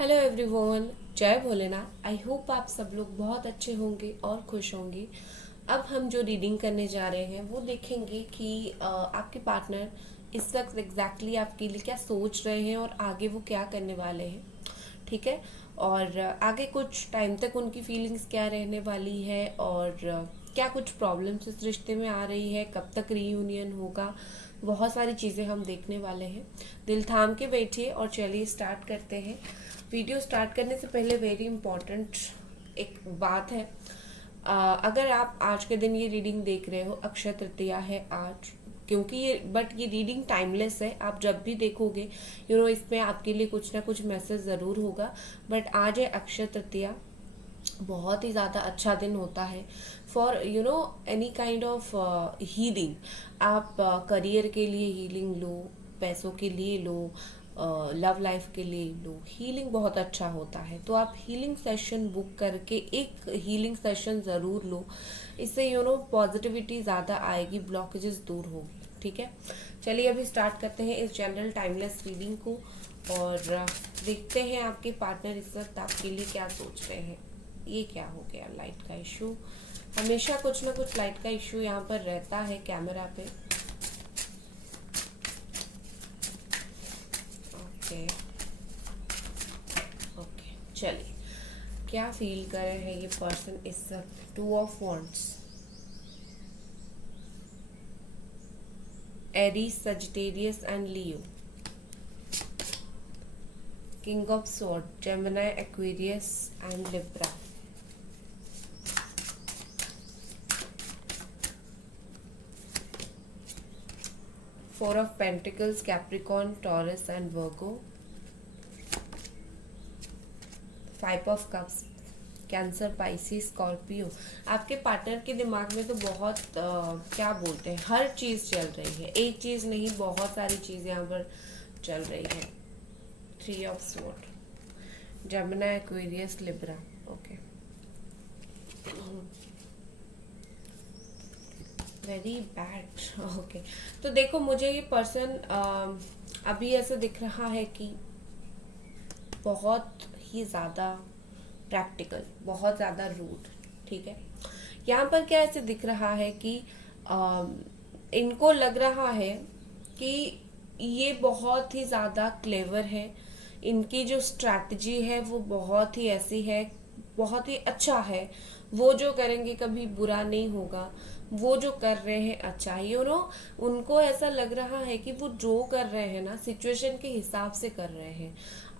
Hello everyone, जय Bholenath. I hope आप सब लोग बहुत अच्छे होंगे और खुश होंगे। अब हम जो रीडिंग करने जा रहे हैं वो देखेंगे कि आपके पार्टनर इस वक्त एग्जैक्टली आपके लिए क्या सोच रहे हैं और आगे वो क्या करने वाले हैं। ठीक है। और आगे कुछ टाइम तक उनकी फीलिंग्स क्या रहने वाली है और क्या कुछ प्रॉब्लम्स इस रिश्ते में आ रही है, कब तक रीयूनियन होगा, बहुत सारी चीज़ें हम देखने वाले हैं। दिल थाम के बैठिए और चलिए स्टार्ट करते हैं। वीडियो स्टार्ट करने से पहले वेरी इंपॉर्टेंट एक बात है। अगर आप आज के दिन ये रीडिंग देख रहे हो, अक्षय तृतीया है आज, क्योंकि ये रीडिंग टाइमलेस है। आप जब भी देखोगे इसमें आपके लिए कुछ ना कुछ मैसेज ज़रूर होगा। बट आज है अक्षय तृतीया, बहुत ही ज़्यादा अच्छा दिन होता है for any kind of healing. आप करियर के लिए हीलिंग लो, पैसों के लिए लो, लव लाइफ के लिए लो, हीलिंग बहुत अच्छा होता है। तो आप हीलिंग सेशन बुक करके एक हीलिंग सेशन ज़रूर लो। इससे पॉजिटिविटी ज़्यादा आएगी, ब्लॉकेजेस दूर होगी। ठीक है, चलिए अभी स्टार्ट करते हैं इस जनरल टाइमलेस रीडिंग को और देखते हैं आपके पार्टनर इस वक्त आपके लिए क्या सोच रहे हैं। ये क्या हो गया, लाइट का इशू। हमेशा कुछ ना कुछ लाइट का इशू यहाँ पर रहता है कैमरा पे। ओके ओके, चलिए क्या फील कर रहे हैं ये पर्सन इस वक्त। 2 of wands, Aries, Sagittarius and Leo, king of sword, Gemini, Aquarius and Libra, four of pentacles, Capricorn, taurus and Virgo, five of cups, cancer, Pisces, Scorpio. आपके पार्टनर के दिमाग में तो बहुत क्या बोलते हैं, हर चीज़ चल रही है। एक चीज़ नहीं, बहुत सारी चीज़ यहाँ पर चल रही है। 3 of sword, Gemini, Aquarius, Libra. Okay, very bad. Okay, तो देखो मुझे ये पर्सन अभी ऐसा दिख रहा है कि बहुत ही ज़्यादा प्रैक्टिकल, बहुत ज़्यादा रूड। ठीक है, यहाँ पर क्या ऐसे दिख रहा है कि इनको लग रहा है कि ये बहुत ही ज़्यादा क्लेवर है। इनकी जो स्ट्रैटेजी है वो बहुत ही ऐसी है, बहुत ही अच्छा है। वो जो करेंगे कभी बुरा नहीं होगा, वो जो कर रहे हैं अच्छा ही। उनको ऐसा लग रहा है कि वो जो कर रहे हैं ना, सिचुएशन के हिसाब से कर रहे हैं।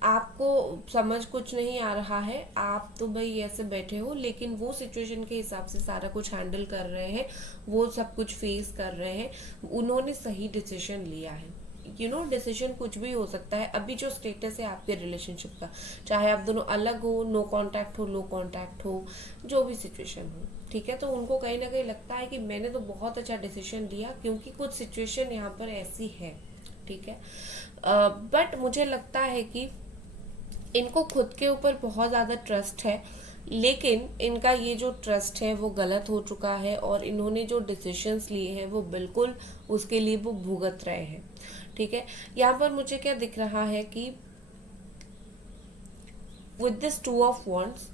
आपको समझ कुछ नहीं आ रहा है, आप तो भाई ऐसे बैठे हो, लेकिन वो सिचुएशन के हिसाब से सारा कुछ हैंडल कर रहे हैं, वो सब कुछ फेस कर रहे हैं। उन्होंने सही डिसीजन लिया है। डिसीजन कुछ भी हो सकता है। अभी जो स्टेटस है आपके रिलेशनशिप का, चाहे आप दोनों अलग हो, नो कांटेक्ट हो, लो कांटेक्ट हो, जो भी सिचुएशन हो, ठीक है, तो उनको कहीं ना कहीं लगता है कि मैंने तो बहुत अच्छा डिसीजन लिया, क्योंकि कुछ सिचुएशन यहाँ पर ऐसी है। ठीक है, बट मुझे लगता है कि इनको खुद के ऊपर बहुत ज़्यादा ट्रस्ट है, लेकिन इनका ये जो ट्रस्ट है वो गलत हो चुका है और इन्होंने जो डिसीजंस लिए हैं वो बिल्कुल उसके लिए वो भुगत रहे हैं। ठीक है, यहाँ पर मुझे क्या दिख रहा है कि with this 2 of wands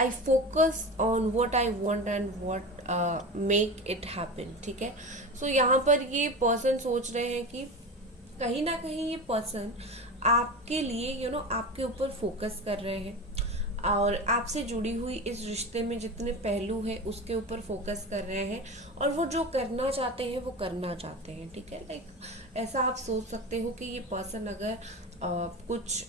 I focus on what I want and what make it happen. ठीक है, सो यहाँ पर ये पर्सन सोच रहे हैं कि कहीं ना कहीं ये पर्सन आपके लिए आपके ऊपर फोकस कर रहे हैं और आपसे जुड़ी हुई इस रिश्ते में जितने पहलू है उसके ऊपर फोकस कर रहे हैं और वो जो करना चाहते हैं वो करना चाहते हैं। ठीक है, लाइक ऐसा आप सोच सकते हो कि ये पर्सन अगर कुछ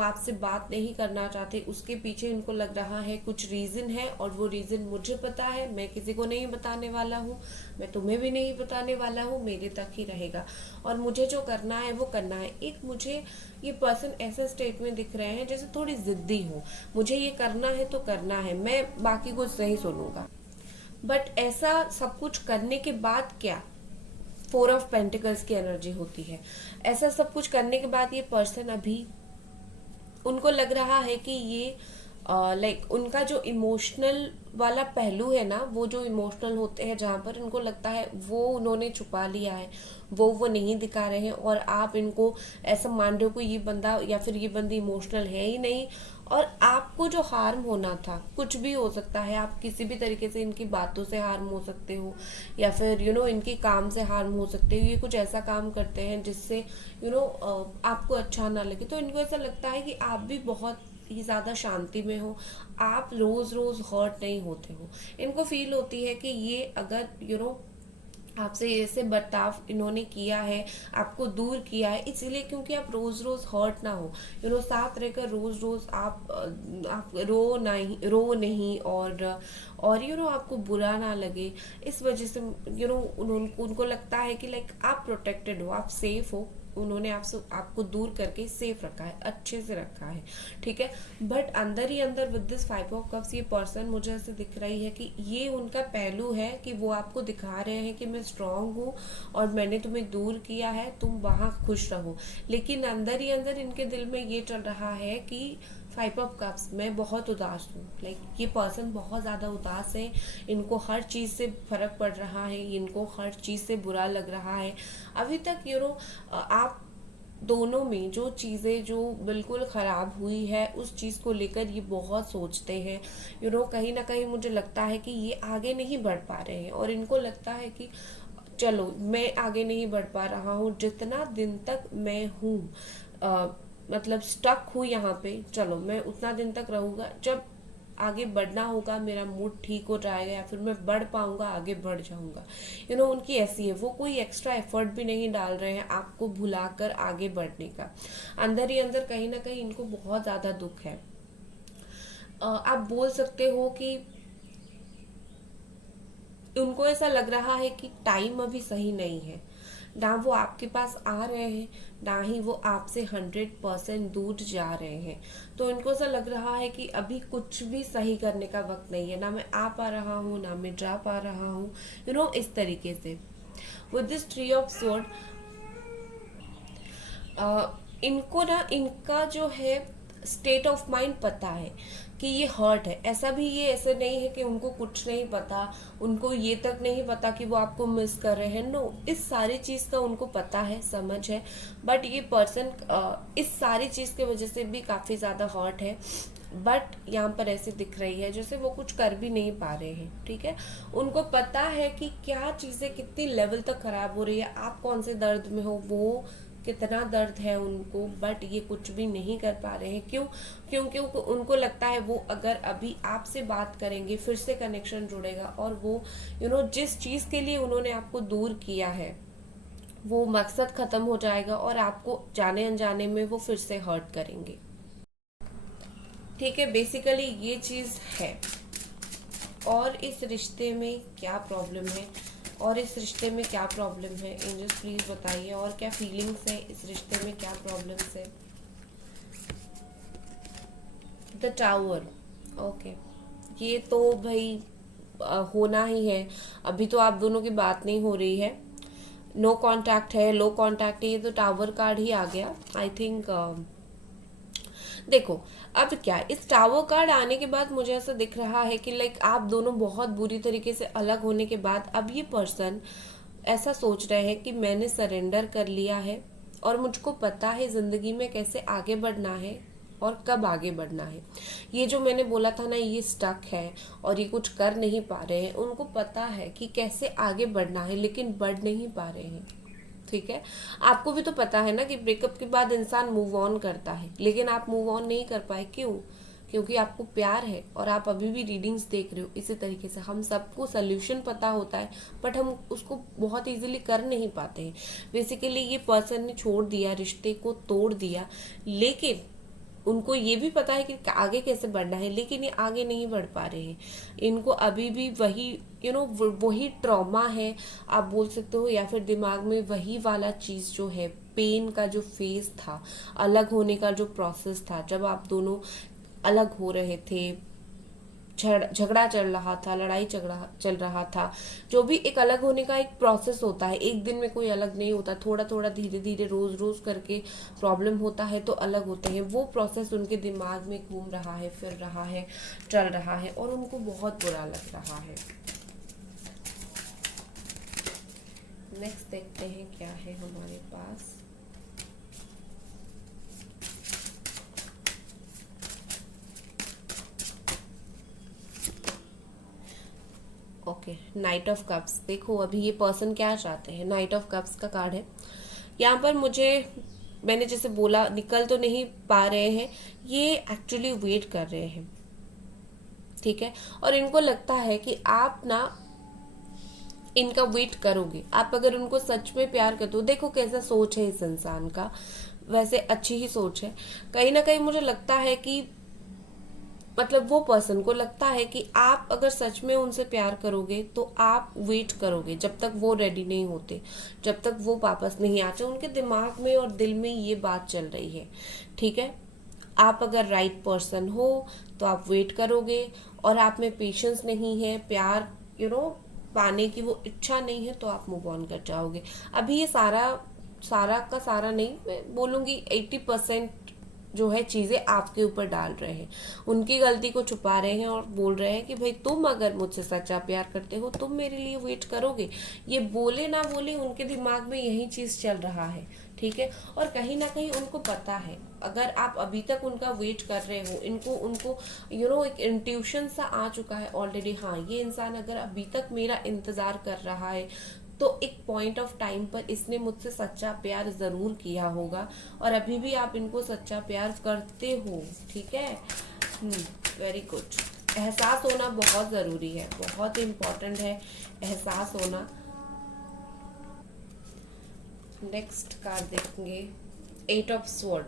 आपसे बात नहीं करना चाहते, उसके पीछे इनको लग रहा है कुछ रीजन है और वो रीजन मुझे पता है, मैं किसी को नहीं बताने वाला हूँ, मैं तुम्हें भी नहीं बताने वाला हूँ, मेरे तक ही रहेगा और मुझे जो करना है वो करना है। एक मुझे ये पर्सन ऐसे स्टेट में दिख रहे हैं जैसे थोड़ी जिद्दी हो, मुझे ये करना है तो करना है, मैं बाकी कुछ नहीं सुनूंगा। बट ऐसा सब कुछ करने के बाद क्या, 4 ऑफ पेंटिकल्स की एनर्जी होती है। ऐसा सब कुछ करने के बाद ये पर्सन अभी उनको लग रहा है कि ये लाइक उनका जो इमोशनल वाला पहलू है ना, वो जो इमोशनल होते हैं, जहाँ पर इनको लगता है वो उन्होंने छुपा लिया है, वो नहीं दिखा रहे हैं, और आप इनको ऐसा मान रहे हो कि ये बंदा या फिर ये बंदी इमोशनल है ही नहीं, और आपको जो हार्म होना था, कुछ भी हो सकता है, आप किसी भी तरीके से इनकी बातों से हार्म हो सकते हो, या फिर इनकी काम से हार्म हो सकते हो, ये कुछ ऐसा काम करते हैं जिससे आपको अच्छा ना लगे, तो इनको ऐसा लगता है कि आप भी बहुत ही ज्यादा शांति में हो, आप रोज रोज हर्ट नहीं होते हो। इनको फील होती है कि ये अगर आपसे ऐसे बर्ताव इन्होंने किया है, आपको दूर किया है, इसलिए क्योंकि आप रोज रोज हर्ट ना हो, साथ रहकर रोज रोज आप रो नहीं, और आपको बुरा ना लगे, इस वजह से उनको लगता है कि लाइक आप प्रोटेक्टेड हो, आप सेफ हो, उन्होंने आपको दूर करके सेफ रखा है, अच्छे से रखा है, ठीक है। बट अंदर ही अंदर विद दिस 5 ऑफ कप्स ये पर्सन मुझे ऐसे दिख रही है कि ये उनका पहलू है कि वो आपको दिखा रहे हैं कि मैं स्ट्रांग हूँ और मैंने तुम्हें दूर किया है, तुम वहां खुश रहो, लेकिन अंदर ही अंदर इनके दिल में ये चल रहा है कि 5 ऑफ कप्स मैं बहुत उदास हूँ, लाइक ये पर्सन बहुत ज़्यादा उदास है, इनको हर चीज़ से फर्क पड़ रहा है, इनको हर चीज़ से बुरा लग रहा है। अभी तक आप दोनों में जो चीज़ें जो बिल्कुल ख़राब हुई है, उस चीज़ को लेकर ये बहुत सोचते हैं, कहीं ना कहीं मुझे लगता है कि ये आगे नहीं बढ़ पा रहे हैं, और इनको लगता है कि चलो मैं आगे नहीं बढ़ पा रहा हूँ, जितना दिन तक मैं हूँ मतलब स्टक हूँ यहाँ पे, चलो मैं उतना दिन तक रहूंगा, जब आगे बढ़ना होगा मेरा मूड ठीक हो जाएगा या फिर मैं बढ़ पाऊंगा, आगे बढ़ जाऊंगा। उनकी ऐसी है, वो कोई एक्स्ट्रा एफर्ट भी नहीं डाल रहे हैं आपको भुलाकर आगे बढ़ने का। अंदर ही अंदर कहीं ना कहीं इनको बहुत ज्यादा दुख है। आप बोल सकते हो कि उनको ऐसा लग रहा है कि टाइम अभी सही नहीं है, ना वो आपके पास आ रहे हैं, ना ही वो आपसे 100% दूर जा रहे हैं, तो इनको ऐसा लग रहा है कि अभी कुछ भी सही करने का वक्त नहीं है, ना मैं आ पा रहा हूँ ना मैं जा पा रहा हूँ, इस तरीके से। विद दिस 3 ऑफ स्वॉर्ड इनको ना इनका जो है स्टेट ऑफ माइंड पता है कि ये हर्ट है, ऐसा भी ये ऐसे नहीं है कि उनको कुछ नहीं पता, उनको ये तक नहीं पता कि वो आपको मिस कर रहे हैं, नो, इस सारी चीज का उनको पता है, समझ है, बट ये पर्सन इस सारी चीज की वजह से भी काफी ज्यादा हर्ट है, बट यहाँ पर ऐसे दिख रही है जैसे वो कुछ कर भी नहीं पा रहे हैं, ठीक है। उनको पता है कि क्या चीजें कितनी लेवल तक खराब हो रही है, आप कौन से दर्द में हो, वो कितना दर्द है उनको, बट ये कुछ भी नहीं कर पा रहे हैं। क्यों? क्योंकि उनको लगता है वो अगर अभी आपसे बात करेंगे फिर से कनेक्शन जुड़ेगा, और वो जिस चीज के लिए उन्होंने आपको दूर किया है वो मकसद खत्म हो जाएगा, और आपको जाने अनजाने में वो फिर से हर्ट करेंगे, ठीक है। बेसिकली ये चीज है। और इस रिश्ते में क्या प्रॉब्लम है, और इस रिश्ते में क्या प्रॉब्लम है, एंजल्स प्लीज बताइए, और क्या फीलिंग्स है इस रिश्ते में, क्या प्रॉब्लम्स है। द टावर, ओके, ये तो भाई होना ही है, अभी तो आप दोनों की बात नहीं हो रही है, नो कांटेक्ट है, लो कांटेक्ट है, ये तो टावर कार्ड ही आ गया आई थिंक। देखो अब क्या, इस टावर कार्ड आने के बाद मुझे ऐसा दिख रहा है कि लाइक आप दोनों बहुत बुरी तरीके से अलग होने के बाद अब ये पर्सन ऐसा सोच रहे हैं कि मैंने सरेंडर कर लिया है, और मुझको पता है जिंदगी में कैसे आगे बढ़ना है और कब आगे बढ़ना है। ये जो मैंने बोला था ना, ये स्टक है और ये कुछ कर नहीं पा रहे हैं, उनको पता है कि कैसे आगे बढ़ना है, लेकिन बढ़ नहीं पा रहे हैं, ठीक है। आपको भी तो पता है ना कि ब्रेकअप के बाद इंसान मूव ऑन करता है, लेकिन आप मूव ऑन नहीं कर पाए, क्यों? क्योंकि आपको प्यार है और आप अभी भी रीडिंग्स देख रहे हो। इसी तरीके से हम सबको सोल्यूशन पता होता है, बट हम उसको बहुत इजीली कर नहीं पाते हैं। बेसिकली ये पर्सन ने छोड़ दिया, रिश्ते को तोड़ दिया, लेकिन उनको ये भी पता है कि आगे कैसे बढ़ना है, लेकिन ये आगे नहीं बढ़ पा रहे हैं। इनको अभी भी वही वही ट्रॉमा है आप बोल सकते हो, या फिर दिमाग में वही वाला चीज जो है, पेन का जो फेज था, अलग होने का जो प्रोसेस था, जब आप दोनों अलग हो रहे थे, झगड़ा चल रहा था, लड़ाई झगड़ा चल रहा था, जो भी एक अलग होने का एक प्रोसेस होता है, एक दिन में कोई अलग नहीं होता, थोड़ा थोड़ा धीरे धीरे रोज रोज करके प्रॉब्लम होता है तो अलग होते हैं। वो प्रोसेस उनके दिमाग में घूम रहा है, फिर रहा है, चल रहा है और उनको बहुत बुरा लग रहा है। नेक्स्ट देखते हैं क्या है हमारे पास। Okay, knight of cups. देखो अभी ये पर्सन क्या चाहते हैं। नाइट ऑफ कप्स का कार्ड है यहाँ पर। मुझे, मैंने जैसे बोला, निकल तो नहीं पा रहे हैं, ये एक्चुअली वेट कर रहे हैं, ठीक है। और इनको लगता है कि आप ना इनका वेट करोगे। आप अगर उनको सच में प्यार करते हो, देखो कैसा सोच है इस इंसान का, वैसे अच्छी ही सोच है। कहीं ना कहीं मुझे लगता है कि मतलब वो पर्सन को लगता है कि आप अगर सच में उनसे प्यार करोगे तो आप वेट करोगे जब तक वो रेडी नहीं होते, जब तक वो वापस नहीं आते। उनके दिमाग में और दिल में ये बात चल रही है, ठीक है। आप अगर राइट पर्सन हो तो आप वेट करोगे, और आप में पेशेंस नहीं है, प्यार पाने की वो इच्छा नहीं है, तो आप मूव ऑन कर जाओगे। अभी ये सारा सारा का सारा नहीं, मैं बोलूंगी 80% जो है चीजें आपके ऊपर डाल रहे हैं, उनकी गलती को छुपा रहे हैं और बोल रहे हैं कि भाई तुम अगर मुझसे सच्चा प्यार करते हो तुम मेरे लिए वेट करोगे। ये बोले ना बोले उनके दिमाग में यही चीज चल रहा है, ठीक है। और कहीं ना कहीं उनको पता है, अगर आप अभी तक उनका वेट कर रहे हो, इनको उनको एक इंट्यूशन सा आ चुका है ऑलरेडी, हाँ ये इंसान अगर अभी तक मेरा इंतजार कर रहा है तो एक पॉइंट ऑफ टाइम पर इसने मुझसे सच्चा प्यार जरूर किया होगा, और अभी भी आप इनको सच्चा प्यार करते हो, ठीक है। Very good. एहसास होना बहुत जरूरी है, बहुत इम्पोर्टेंट है एहसास होना। नेक्स्ट कार्ड देखेंगे, 8 ऑफ स्वॉर्ड।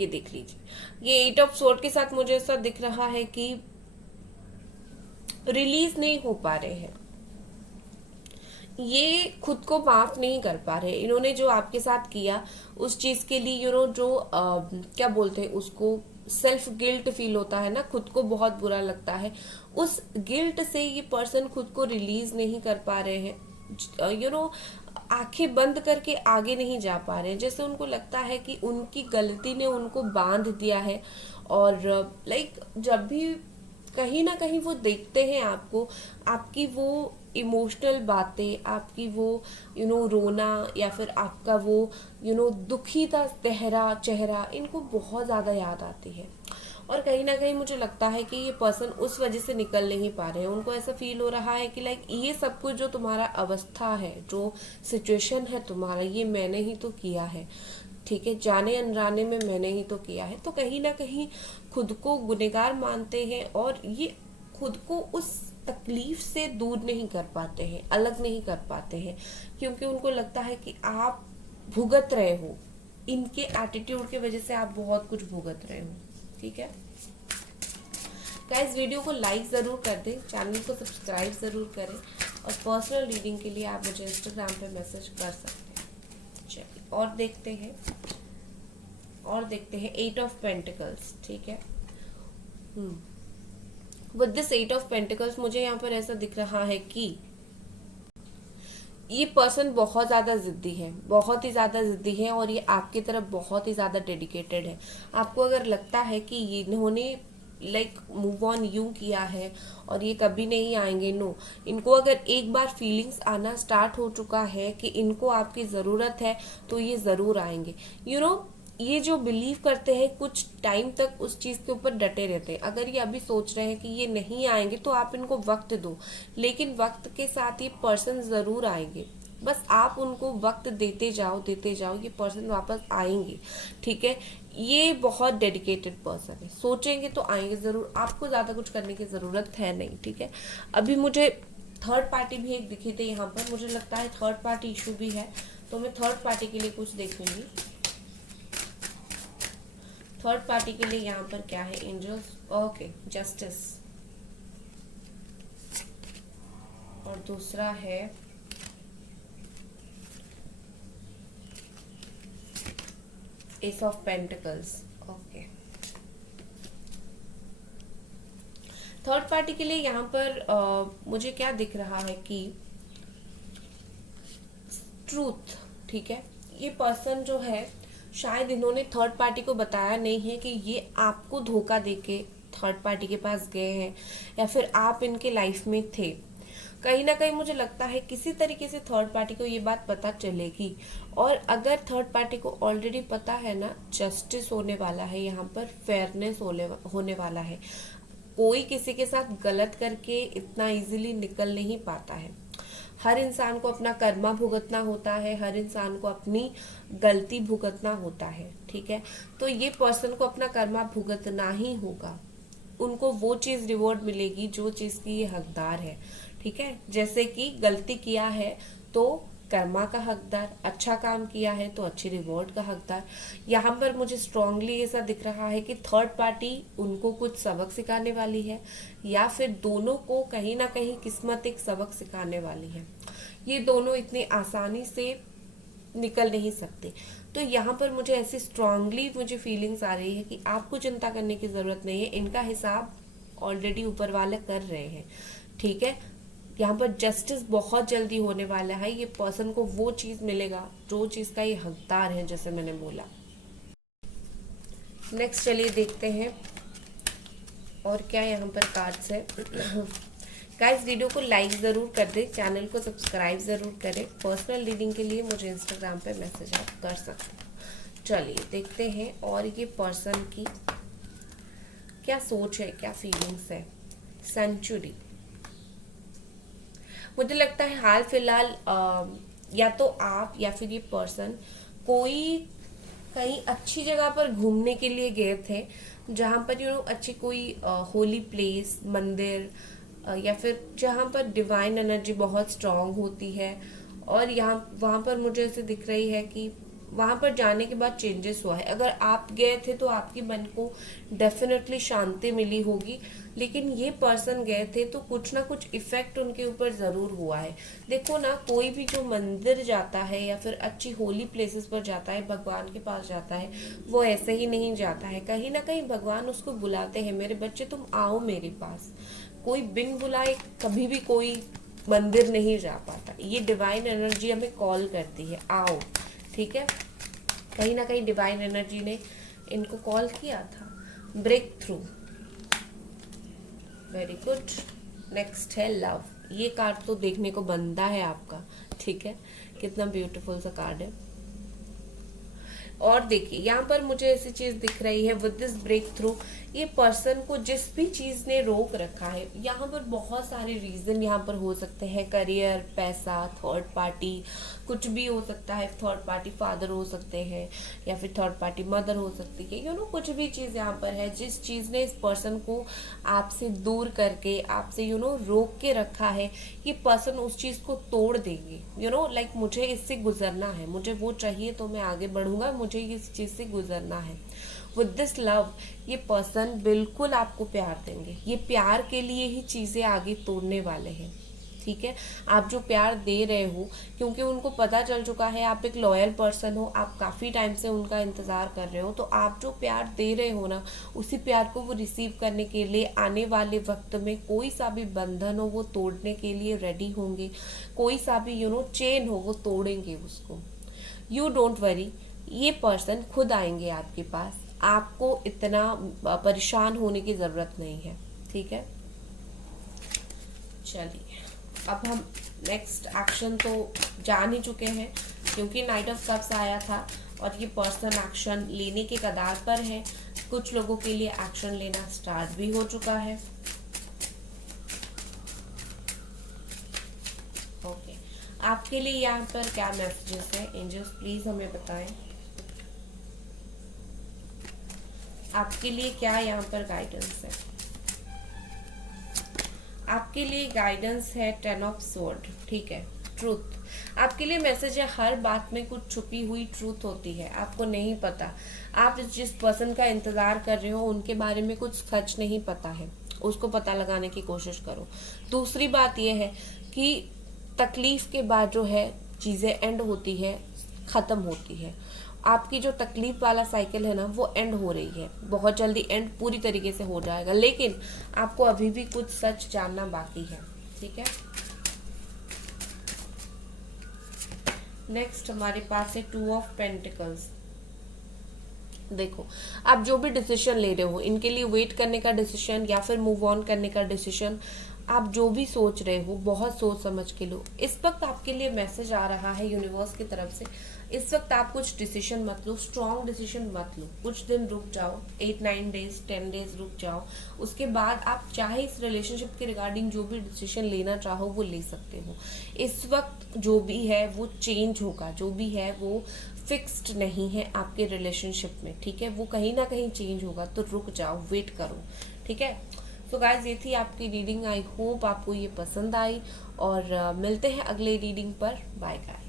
ये देख लीजिए, ये 8 ऑफ स्वॉर्ड के साथ मुझे ऐसा दिख रहा है कि रिलीज नहीं हो पा रहे हैं, ये खुद को माफ नहीं कर पा रहे। इन्होंने जो आपके साथ किया उस चीज के लिए जो क्या बोलते हैं उसको, सेल्फ गिल्ट फील होता है ना, खुद को बहुत बुरा लगता है। उस गिल्ट से ये पर्सन खुद को रिलीज नहीं कर पा रहे हैं, आंखें बंद करके आगे नहीं जा पा रहे हैं। जैसे उनको लगता है कि उनकी गलती ने उनको बांध दिया है, और लाइक जब भी कहीं ना कहीं वो देखते हैं आपको, आपकी वो इमोशनल बातें, आपकी वो रोना, या फिर आपका वो दुखी सा चेहरा इनको बहुत ज्यादा याद आती है। और कहीं ना कहीं मुझे लगता है कि ये पर्सन उस वजह से निकल नहीं पा रहे हैं। उनको ऐसा फील हो रहा है कि लाइक ये सब कुछ जो तुम्हारा अवस्था है, जो सिचुएशन है तुम्हारा, ये मैंने ही तो किया है, ठीक है, जाने अनजाने में मैंने ही तो किया है। तो कहीं ना कहीं खुद को गुनहगार मानते हैं, और ये खुद को उस तकलीफ से दूर नहीं कर पाते हैं, अलग नहीं कर पाते हैं, क्योंकि उनको लगता है कि आप भुगत रहे हो, इनके एटीट्यूड की वजह से आप बहुत कुछ भुगत रहे हो, ठीक है। गाइस वीडियो को लाइक ज़रूर कर दें, चैनल को सब्सक्राइब ज़रूर करें, और पर्सनल रीडिंग के लिए आप मुझे इंस्टाग्राम पे मैसेज कर सकते हैं। चलिए और देखते हैं 8 ऑफ पेंटिकल्स, ठीक है। विद दिस 8 ऑफ पेंटिकल्स मुझे यहाँ पर ऐसा दिख रहा है कि ये पर्सन बहुत ज़्यादा जिद्दी है, बहुत ही ज़्यादा जिद्दी है, और ये आपकी तरफ बहुत ही ज़्यादा डेडिकेटेड है। आपको अगर लगता है कि इन्होंने लाइक मूव ऑन यूं किया है और ये कभी नहीं आएंगे, नो, इनको अगर एक बार फीलिंग्स आना स्टार्ट हो चुका है कि इनको आपकी ज़रूरत है तो ये ज़रूर आएंगे। ये जो बिलीव करते हैं कुछ टाइम तक उस चीज के ऊपर डटे रहते हैं। अगर ये अभी सोच रहे हैं कि ये नहीं आएंगे तो आप इनको वक्त दो, लेकिन वक्त के साथ ये पर्सन जरूर आएंगे। बस आप उनको वक्त देते जाओ, ये पर्सन वापस आएंगे, ठीक है। ये बहुत डेडिकेटेड पर्सन है, सोचेंगे तो आएंगे जरूर, आपको ज्यादा कुछ करने की जरूरत है नहीं, ठीक है। अभी मुझे थर्ड पार्टी भी एक दिखी थी यहाँ पर, मुझे लगता है थर्ड पार्टी इशू भी है, तो मैं थर्ड पार्टी के लिए कुछ देखूंगी। थर्ड पार्टी के लिए यहाँ पर क्या है, एंजल्स, ओके, जस्टिस, और दूसरा है S of pentacles, okay. Third party के लिए यहाँ पर मुझे क्या दिख रहा है कि ट्रूथ, ठीक है। ये पर्सन जो है शायद इन्होंने थर्ड पार्टी को बताया नहीं है कि ये आपको धोखा देके थर्ड पार्टी के पास गए हैं, या फिर आप इनके लाइफ में थे। कहीं ना कहीं मुझे लगता है किसी तरीके से थर्ड पार्टी को ये बात पता चलेगी, और अगर थर्ड पार्टी को ऑलरेडी पता है ना, जस्टिस होने वाला है यहाँ पर, फेयरनेस होने वाला है। कोई किसी के साथ गलत करके इतना इजीली निकल नहीं पाता है। हर इंसान को अपना कर्मा भुगतना होता है, हर इंसान को अपनी गलती भुगतना होता है, ठीक है। तो ये पर्सन को अपना कर्मा भुगतना ही होगा। उनको वो चीज रिवॉर्ड मिलेगी जो चीज की ये हकदार है, ठीक है। जैसे कि गलती किया है तो कर्मा का हकदार, अच्छा काम किया है तो अच्छी रिवॉर्ड का हकदार। यहाँ पर मुझे स्ट्रांगली ऐसा दिख रहा है कि थर्ड पार्टी उनको कुछ सबक सिखाने वाली है, या फिर दोनों को कहीं ना कहीं किस्मत एक सबक सिखाने वाली है। ये दोनों इतनी आसानी से निकल नहीं सकते। तो यहाँ पर मुझे ऐसी स्ट्रांगली मुझे फीलिंग्स आ रही है कि आपको चिंता करने की जरूरत नहीं है, इनका हिसाब ऑलरेडी ऊपर वाले कर रहे हैं, ठीक है। यहाँ पर जस्टिस बहुत जल्दी होने वाला है। ये पर्सन को वो चीज मिलेगा जो चीज का ये हकदार है, जैसे मैंने बोला। नेक्स्ट चलिए देखते हैं और क्या यहाँ पर कार्ड्स है। गाइस वीडियो को लाइक ज़रूर कर दें, चैनल को सब्सक्राइब ज़रूर करें। पर्सनल रीडिंग के लिए मुझे इंस्टाग्राम पे मैसेज आप कर सकते हैं। चलिए देखते हैं और ये पर्सन की क्या सोच है, क्या फीलिंग्स है। सेंचुरी, मुझे लगता है हाल फिलहाल या तो आप या फिर ये पर्सन कोई कहीं अच्छी जगह पर घूमने के लिए गए थे, जहाँ पर अच्छी कोई होली प्लेस, मंदिर, या फिर जहाँ पर डिवाइन एनर्जी बहुत स्ट्रांग होती है। और वहाँ पर मुझे ऐसे दिख रही है कि वहाँ पर जाने के बाद चेंजेस हुआ है। अगर आप गए थे तो आपके मन को डेफिनेटली शांति मिली होगी, लेकिन ये पर्सन गए थे तो कुछ ना कुछ इफेक्ट उनके ऊपर जरूर हुआ है। देखो ना, कोई भी जो मंदिर जाता है या फिर अच्छी होली प्लेसेस पर जाता है, भगवान के पास जाता है, वो ऐसे ही नहीं जाता है। कहीं ना कहीं भगवान उसको बुलाते हैं, मेरे बच्चे तुम आओ मेरे पास। कोई बिन बुलाए कभी भी कोई मंदिर नहीं जा पाता। ये डिवाइन एनर्जी हमें कॉल करती है, आओ, ठीक है। कहीं ना कहीं डिवाइन एनर्जी ने इनको कॉल किया था। Breakthrough, very good. Next है लव। ये कार्ड तो देखने को बनता है आपका, ठीक है। कितना ब्यूटीफुल सा कार्ड है। और देखिए यहाँ पर मुझे ऐसी चीज दिख रही है, विद दिस ब्रेक थ्रू ये पर्सन को जिस भी चीज ने रोक रखा है, यहाँ पर बहुत सारे रीजन यहाँ पर हो सकते हैं। करियर, पैसा, थर्ड पार्टी, कुछ भी हो सकता है। थर्ड पार्टी फादर हो सकते हैं या फिर थर्ड पार्टी मदर हो सकती है, कुछ भी चीज यहाँ पर है जिस चीज ने इस पर्सन को आपसे दूर करके, आपसे रोक के रखा है। ये पर्सन उस चीज को तोड़ देंगे। लाइक मुझे इससे गुजरना है, मुझे वो चाहिए तो मैं आगे बढ़ूंगा, मुझे इस चीज से गुजरना है। विद दिस लव ये पर्सन बिल्कुल आपको प्यार देंगे। ये प्यार के लिए ही चीजें आगे तोड़ने वाले हैं, ठीक है। आप जो प्यार दे रहे हो, क्योंकि उनको पता चल चुका है आप एक लॉयल पर्सन हो, आप काफी टाइम से उनका इंतजार कर रहे हो, तो आप जो प्यार दे रहे हो ना, उसी प्यार को वो रिसीव करने के लिए आने वाले वक्त में कोई सा भी बंधन हो वो तोड़ने के लिए रेडी होंगे। कोई सा भी चेन हो वो तोड़ेंगे उसको। यू डोंट वरी, ये पर्सन खुद आएंगे आपके पास। आपको इतना परेशान होने की जरूरत नहीं है, ठीक है। चलिए अब हम नेक्स्ट एक्शन तो जान ही चुके हैं, क्योंकि नाइट ऑफ कप्स आया था और ये पर्सन एक्शन लेने के कगार पर है। कुछ लोगों के लिए एक्शन लेना स्टार्ट भी हो चुका है। ओके, आपके लिए यहाँ पर क्या मैसेजेस है एंजल्स, प्लीज हमें बताएं। आपके लिए क्या यहाँ पर गाइडेंस है? आपके लिए गाइडेंस है 10 ऑफ स्वॉर्ड, ठीक है। ट्रूथ, आपके लिए मैसेज है हर बात में कुछ छुपी हुई ट्रूथ होती है, आपको नहीं पता। आप जिस पर्सन का इंतजार कर रहे हो उनके बारे में कुछ सच नहीं पता है, उसको पता लगाने की कोशिश करो। दूसरी बात यह है कि तकलीफ के बाद जो है चीजें एंड होती है, खत्म होती है। आपकी जो तकलीफ वाला साइकिल है ना वो एंड हो रही है, बहुत जल्दी एंड पूरी तरीके से हो जाएगा, लेकिन आपको अभी भी कुछ सच जानना बाकी है, ठीक है। नेक्स्ट हमारे पास है 2 ऑफ पेंटिकल्स। देखो, आप जो भी डिसीजन ले रहे हो, इनके लिए वेट करने का डिसीजन या फिर मूव ऑन करने का डिसीजन, आप जो भी सोच रहे हो बहुत सोच समझ के लो। इस वक्त आपके लिए मैसेज आ रहा है यूनिवर्स की तरफ से, इस वक्त आप कुछ डिसीजन मत लो, स्ट्रॉन्ग डिसीजन मत लो, कुछ दिन रुक जाओ, 8-9 डेज 10 डेज रुक जाओ। उसके बाद आप चाहे इस रिलेशनशिप के रिगार्डिंग जो भी डिसीजन लेना चाहो वो ले सकते हो। इस वक्त जो भी है वो चेंज होगा, जो भी है वो फिक्स्ड नहीं है आपके रिलेशनशिप में, ठीक है। वो कहीं ना कहीं चेंज होगा, तो रुक जाओ, वेट करो, ठीक है। सो गाइज, ये थी आपकी रीडिंग। आई होप आपको ये पसंद आई और मिलते हैं अगले रीडिंग पर। Bye guys.